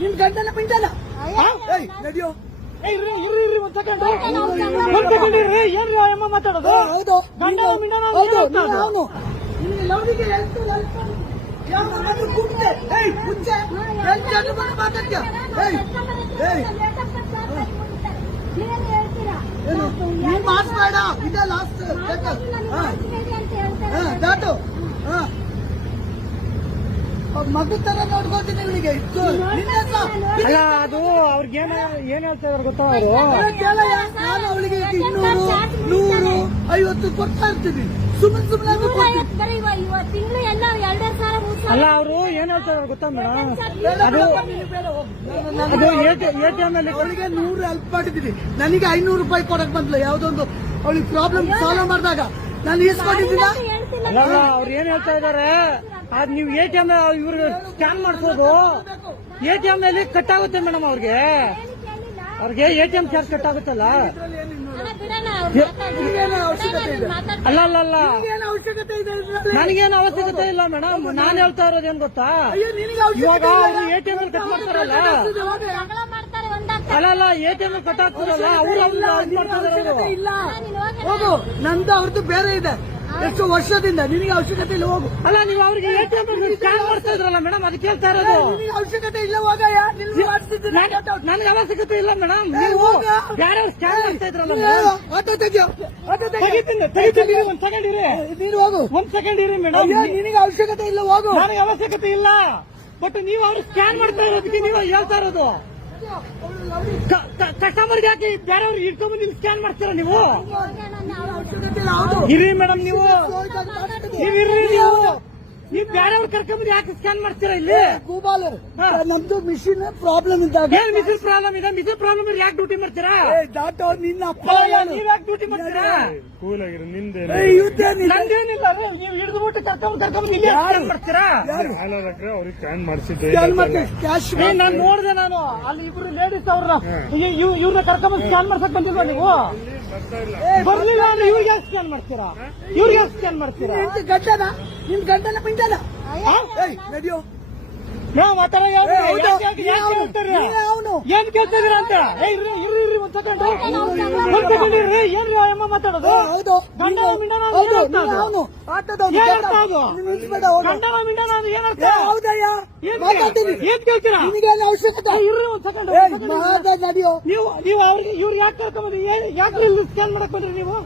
ನಿನ್ ಗಂಡನ? ಏಯ್ ನಡಿಯೋ ಏ, ಇರ್ರಿ ಇರ್ರಿ ಇರ್ರಿ ಒಂದ್ ಸೆಕೆಂಡ್ ಒಂದ್ ಸೆಕೆಂಡ್ ಇರ್ರಿ ಏನ್ರಿ ಆ ಅಮ್ಮ ಮಾತಾಡೋದು ಹೌದು ಗಂಡನ. ಅವನು ಮಾತಾಡ ಇದೇ ಲಾಸ್ಟ್ ದಾಟು ಮಗು ತರ ನೋಡ್ಕೋತೀನಿ ಇವಳಿಗೆ ಇತ್ತು ನಿನ್ನ ಅಲ್ಲ ಅದು ಅವ್ರಿಗೆ ಏನ್ ಏನ್ ಹೇಳ್ತಾ ಇದಾರೆ ಗೊತ್ತಾ ಅವರು? ನಾನು ಅವಳಿಗೆ ಇನ್ನೂರು ನೂರು ಐವತ್ತು ಕೊಡ್ತಾ ಇರ್ತೀನಿ. ಸುಮ್ಮನೆ ಸುಮ್ಮನೆ ಅಲ್ಲ ಅವರು ಏನ್ ಹೇಳ್ತಾ ಇದಾರೆ ಗೊತ್ತಾ ಮೇಡಮ್ ಅದು ಎ ಟಿ ಎಂ ಅವಳಿಗೆ ನೂರು ಹೆಲ್ಪ್ ಮಾಡಿದ್ದೀನಿ. ನನಗೆ ಐನೂರು ರೂಪಾಯಿ ಕೊಡಕ್ ಬಂದ್ಲು ಯಾವ್ದೊಂದು. ಅವಳಿಗೆ ಪ್ರಾಬ್ಲಮ್ ಸಾಲ್ವ್ ಮಾಡಿದಾಗ. ನಾನು ಈಸ್ಕೊಂಡಿದ್ದೀನ ಅಲ್ಲ, ಅವ್ರು ಏನ್ ಹೇಳ್ತಾ ಇದಾರೆ? ಅದ್ ನೀವು ಎ ಟಿ ಎಂ ಇವ್ರಿಗೆ ಸ್ಕ್ಯಾನ್ ಮಾಡಿಸೋದು. ಎ ಟಿ ಎಂ ಅಲ್ಲಿ ಕಟ್ ಆಗುತ್ತೆ ಮೇಡಮ್ ಅವ್ರಿಗೆ. ಅವ್ರಿಗೆ A T M charge cut ಆಗುತ್ತಲ್ಲ ಅಲ್ಲ? ಅಲ್ಲ ಅಲ್ಲ. ಏನು? ನನಗೇನು ಅವಶ್ಯಕತೆ ಇಲ್ಲ ಮೇಡಮ್. ನಾನು ಹೇಳ್ತಾ ಇರೋದೇನ್ ಗೊತ್ತಾ? ಅಯ್ಯೋ ನಿನಗೆ ಇವಾಗ ಅವ್ರು ಎ ಟಿ ಎಂ ಕಟ್ ಮಾಡ್ತಾರಲ್ಲ? ಮಾಡ್ತಾರೆ ಅಲ್ಲ ಅಲ್ಲ ಎ ಟಿ ಎಂ ಕಟ್ ಆಗ್ತಾರಲ್ಲ ಅವ್ರು ಅವ್ರು ಇದು ಮಾಡ್ತಾ ಇದಾರೆ ಇಲ್ಲ ನೀನು ಹೋಗಲ್ಲ. ಹೋಗು, ನಂದು ಅವ್ರದ್ದು ಬೇರೆ ಇದೆ. ಎಷ್ಟು ವರ್ಷದಿಂದ ನಿನಗೆ ಅವಶ್ಯಕತೆ ಇಲ್ಲ ಹೋಗು. ಅಲ್ಲ ನೀವು ಅವ್ರಿಗೆ ಸ್ಕ್ಯಾನ್ ಮಾಡ್ತಾ ಇದ್ರಲ್ಲ ಮೇಡಮ್ ಅದು ಕೇಳ್ತಾ ಇರೋದು. ನಿನಗೆ ಅವಶ್ಯಕತೆ ಇಲ್ಲ ಹೋಗ ನನಗೆ ಅವಶ್ಯಕತೆ ಇಲ್ಲ ಮೇಡಮ್ ನೀವು ಬೇರೆ ಸ್ಕ್ಯಾನ್ ಮಾಡ್ತಾ ಇದ್ರಲ್ಲ ಆಟೋ ತೆಗಿಯೋ. ಆಟೋ ತೆಗಿಯೋ. ತೆಗಿತೀನಿ ತೆಗಿತೀನಿ ಒಂದ್ ಸೆಕೆಂಡ್ ಇರಿ. ನೀನು ಹೋಗು. ಒಂದ್ ಸೆಕೆಂಡ್ ಇರಿ ಮೇಡಮ್ ನಿನಗೆ ಅವಶ್ಯಕತೆ ಇಲ್ಲ ಹೋಗು. ನನಗೆ ಅವಶ್ಯಕತೆ ಇಲ್ಲ. ಬಟ್ ನೀವು ಅವ್ರು ಸ್ಕ್ಯಾನ್ ಮಾಡ್ತಾ ಇರೋದಕ್ಕೆ ನೀವು ಹೇಳ್ತಾ ಇರೋದು. ಕಸ್ಟಮರ್ಗೆ ಯಾಕೆ ಬೇರೆಯವ್ರಿಗೆ ಇಟ್ಕೊಂಡು ನೀವು ಸ್ಕ್ಯಾನ್ ಮಾಡ್ತೀರಾ ನೀವು? ಇರಿ ಮೇಡಮ್ ನೀವು. ನೀವಿರ್ರಿ ಇರ್ರಿ ನೀವು. ನೀವು ಬೇರೆಯವ್ರು ಕರ್ಕೊಂಡ್ಬಂದು ಯಾಕೆ ಸ್ಕ್ಯಾನ್ ಮಾಡ್ತೀರಾ ಇಲ್ಲಿ? ಗೂಬಾಲ್ ನಮ್ದು ಮಿಷಿನ್ ಪ್ರಾಬ್ಲಮ್ ಇದ್ದಾಗ. ಏನ್ ಮಿಷಿನ್ ಪ್ರಾಬ್ಲಮ್ ಇದೆ? ಮಿಷಿನ್ ಪ್ರಾಬ್ಲಮ್ ಯಾಕೆ ಡ್ಯೂಟಿ ಮಾಡ್ತೀರಾ? ಡಾಟೋ ನಿನ್ನ ಅಪ್ಪ? ನೀವ್ ಯಾಕೆ ಡ್ಯೂಟಿ ಮಾಡ್ತೀರಾ? ಕೂಲ್ ಆಗಿರ ನಿಂದೆ? ನಂದೇನಿಲ್ಲ ನೀವು ಹಿಡಿದು ಬಿಟ್ಟು ಕರ್ಕೊಂಡ್ ಕರ್ಕೊಂಡ್ ಇಲ್ಲಿ? ಸ್ಕ್ಯಾನ್ ಮಾಡ್ತೀರಾ? ಅವ್ರಿಗೆ ಸ್ಕ್ಯಾನ್ ಮಾಡಿಸಿದ್ದೆ. ಸ್ಕ್ಯಾನ್ ಮಾಡ್ತೀನಿ, ಕ್ಯಾಶ್ ನಾನು ನಾನ್ ನೋಡ್ದೆ ನಾನು. ಅಲ್ಲಿ ಇಬ್ರು ಲೇಡೀಸ್ ಅವ್ರನ್ನ. ಇವ್ರನ್ನ ಕರ್ಕೊಂಡ್ ಸ್ಕ್ಯಾನ್ ಮಾಡ್ಸಕ್ ಬಂದಿಲ್ವಾ ನೀವು? ಬರ್ಲಿಲ್ಲ ಅಂದ್ರೆ ಇವ್ರಿಗೆ ಸ್ಕ್ಯಾನ್ ಮಾಡ್ತೀರಾ? ಇವ್ರಿಗೆ ಸ್ಕ್ಯಾನ್ ಮಾಡ್ತೀರಾ? ಗಂಟನ ನಿಮ್ ಹಾ? ಏಯ್ ನಡಿಯೋ ನಾವ್ ಆ ತರ ಯಾರು? ಏನ್ ಕೇಳ್ತಿದೀರ ಅಂತ? ಏನ್ರಿ ಅಮ್ಮ ಮಾತಾಡೋದು? ಹೌದು. ಗಂಡ ಮಿಂಡನ ಅವನು. ಗಂಡನ ಮಿಂಡನ ಏನ್ ಹೌದಯ್ಯ. ಕೇಳ್ತೀರಾ? ಅವಶ್ಯಕತೆ. ಏ, ಇರ್ರಿ ಒಂದ್ ಸೆಕೆಂಡ್ ಏಯ್ ನೀವು ನೀವು ಅವ್ರಿಗೆ ಇವ್ರು ಯಾಕೆ ಕರ್ಕೊಂಡ್ರಿ ಯಾಕೆ ಇಲ್ಲಿ ಸ್ಕ್ಯಾನ್ ಮಾಡಕ್ ಬಂದ್ರಿ ನೀವು?